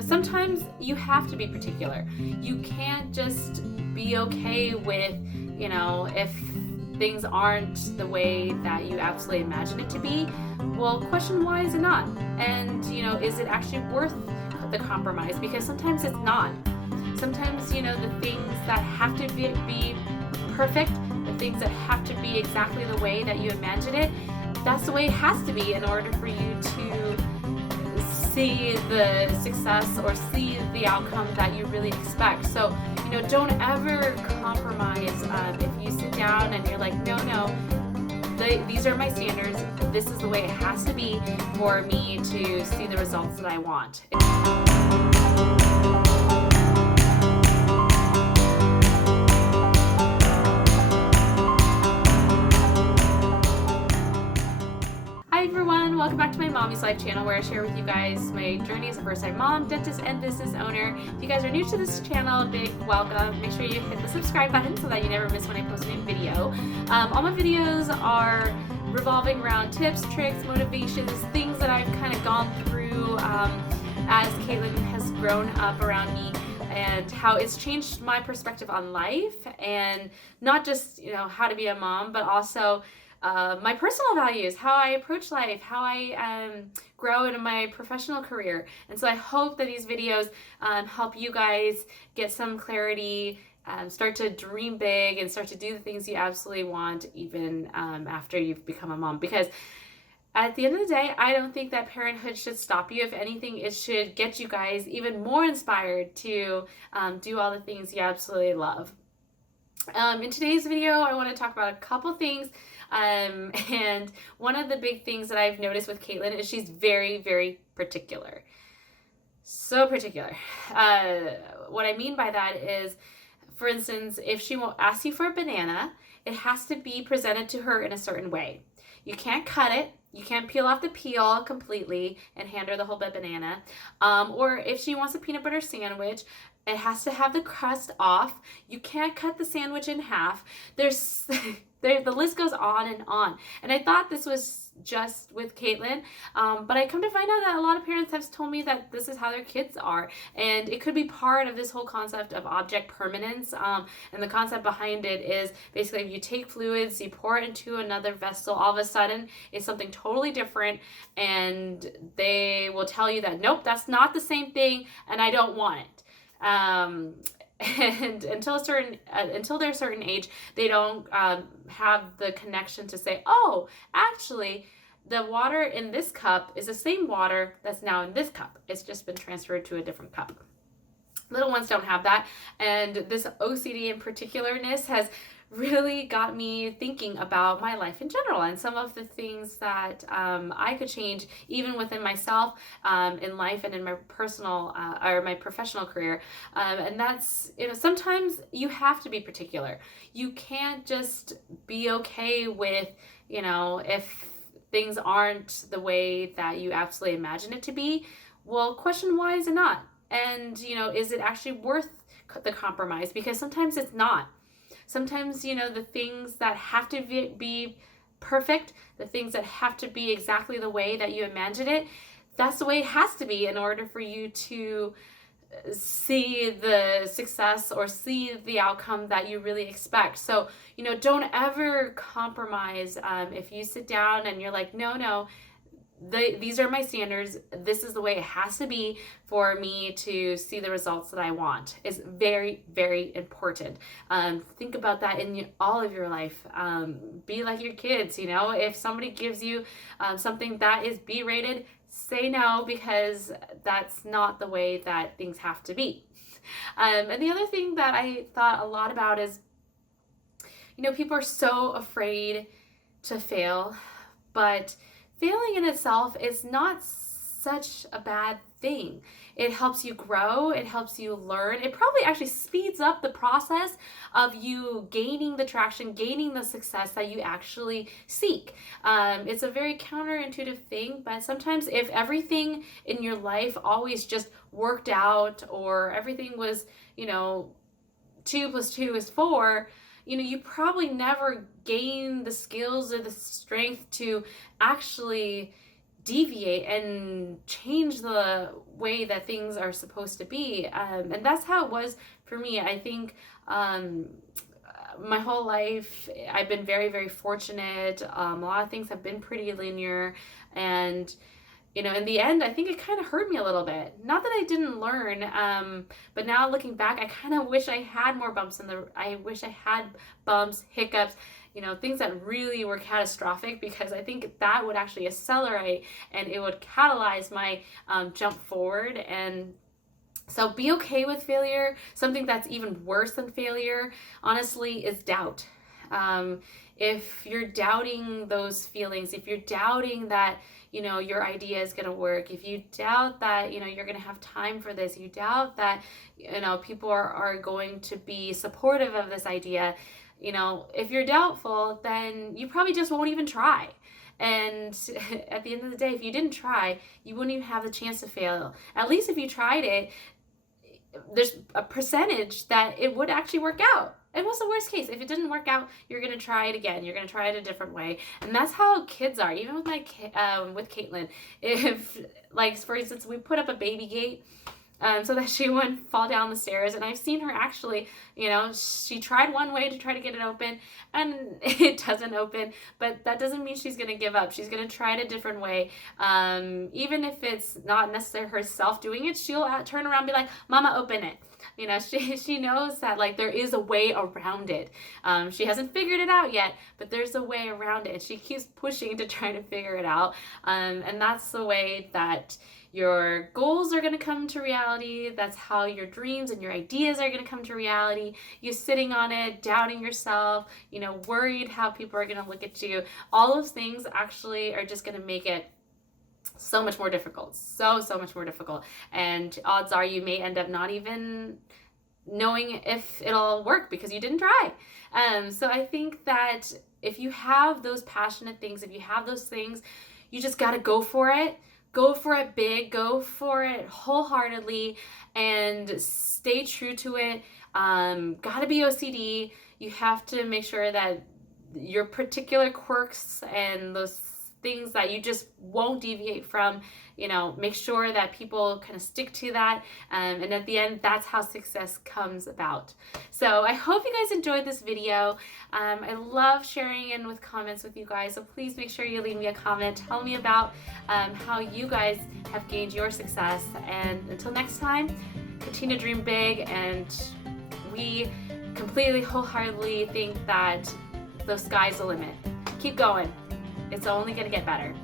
Sometimes you have to be particular. You can't just be okay with, if things aren't the way that you absolutely imagine it to be. Well, question why is it not? And, is it actually worth the compromise? Because sometimes it's not. Sometimes, the things that have to be perfect, the things that have to be exactly the way that you imagine it, that's the way it has to be in order for you to see the success or see the outcome that you really expect. So, don't ever compromise. If you sit down and you're like, no, these are my standards, this is the way it has to be for me to see the results that I want. Hi everyone, welcome back to my Mommy's Life channel where I share with you guys my journey as a first-time mom, dentist, and business owner. If you guys are new to this channel, big welcome. Make sure you hit the subscribe button so that you never miss when I post a new video. All my videos are revolving around tips, tricks, motivations, things that I've kind of gone through as Caitlin has grown up around me, and how it's changed my perspective on life, and not just how to be a mom, but also my personal values, how I approach life, how I grow in my professional career. And so I hope that these videos help you guys get some clarity, start to dream big, and start to do the things you absolutely want even after you've become a mom. Because at the end of the day, I don't think that parenthood should stop you. If anything, it should get you guys even more inspired to do all the things you absolutely love. In today's video, I want to talk about a couple things. And one of the big things that I've noticed with Caitlin is she's very, very particular. So particular. What I mean by that is, for instance, if she won't ask you for a banana, it has to be presented to her in a certain way. You can't cut it. You can't peel off the peel completely and hand her the whole banana. Or if she wants a peanut butter sandwich, it has to have the crust off. You can't cut the sandwich in half. The list goes on and on. And I thought this was just with Caitlin, but I come to find out that a lot of parents have told me that this is how their kids are. And it could be part of this whole concept of object permanence. And the concept behind it is basically if you take fluids, you pour it into another vessel, all of a sudden it's something totally different. And they will tell you that, nope, that's not the same thing and I don't want it. And until they're a certain age, they don't have the connection to say, oh, actually, the water in this cup is the same water that's now in this cup. It's just been transferred to a different cup. Little ones don't have that, and this OCD in particularness has really got me thinking about my life in general and some of the things that I could change even within myself in life and in my personal or my professional career. And that's, sometimes you have to be particular. You can't just be okay with, if things aren't the way that you absolutely imagine it to be. Well, question why is it not? And, is it actually worth the compromise? Because sometimes it's not. Sometimes, the things that have to be perfect, the things that have to be exactly the way that you imagine it, that's the way it has to be in order for you to see the success or see the outcome that you really expect. So, don't ever compromise. If you sit down and you're like, no, these are my standards, this is the way it has to be for me to see the results that I want, is very, very important. Think about that in all of your life. Be like your kids. If somebody gives you something that is B rated, say no, because that's not the way that things have to be. And the other thing that I thought a lot about is, people are so afraid to fail, but failing in itself is not such a bad thing. It helps you grow. It helps you learn. It probably actually speeds up the process of you gaining the traction, gaining the success that you actually seek. It's a very counterintuitive thing, but sometimes if everything in your life always just worked out, or everything was, 2 + 2 is 4, you probably never gain the skills or the strength to actually deviate and change the way that things are supposed to be. And that's how it was for me. I think my whole life I've been very, very fortunate. A lot of things have been pretty linear, and in the end, I think it kind of hurt me a little bit. Not that I didn't learn, but now looking back, I kind of wish I had more bumps I wish I had bumps, hiccups, things that really were catastrophic, because I think that would actually accelerate and it would catalyze my jump forward. And so be okay with failure. Something that's even worse than failure, honestly, is doubt. If you're doubting those feelings, if you're doubting that, your idea is going to work, if you doubt that, you're going to have time for this, you doubt that, people are going to be supportive of this idea, if you're doubtful, then you probably just won't even try. And at the end of the day, if you didn't try, you wouldn't even have the chance to fail. At least if you tried it, there's a percentage that it would actually work out. And what's the worst case? If it didn't work out, you're going to try it again. You're going to try it a different way. And that's how kids are. Even with with Caitlin, if, like, for instance, we put up a baby gate so that she wouldn't fall down the stairs. And I've seen her actually, she tried one way to try to get it open and it doesn't open, but that doesn't mean she's going to give up. She's going to try it a different way. Even if it's not necessarily herself doing it, she'll turn around and be like, Mama, open it. She knows that, like, there is a way around it. She hasn't figured it out yet, but there's a way around it. She keeps pushing to try to figure it out. And that's the way that your goals are going to come to reality. That's how your dreams and your ideas are going to come to reality. You sitting on it, doubting yourself, worried how people are going to look at you. All those things actually are just going to make it so much more difficult. So much more difficult. And odds are you may end up not even knowing if it'll work because you didn't try. So I think that if you have those passionate things, if you have those things, you just got to go for it. Go for it big, go for it wholeheartedly, and stay true to it. Gotta be OCD. You have to make sure that your particular quirks and those things that you just won't deviate from, make sure that people kind of stick to that. And at the end, that's how success comes about. So I hope you guys enjoyed this video. I love sharing in with comments with you guys. So please make sure you leave me a comment. Tell me about how you guys have gained your success. And until next time, continue to dream big. And we completely wholeheartedly think that the sky's the limit. Keep going. It's only going to get better.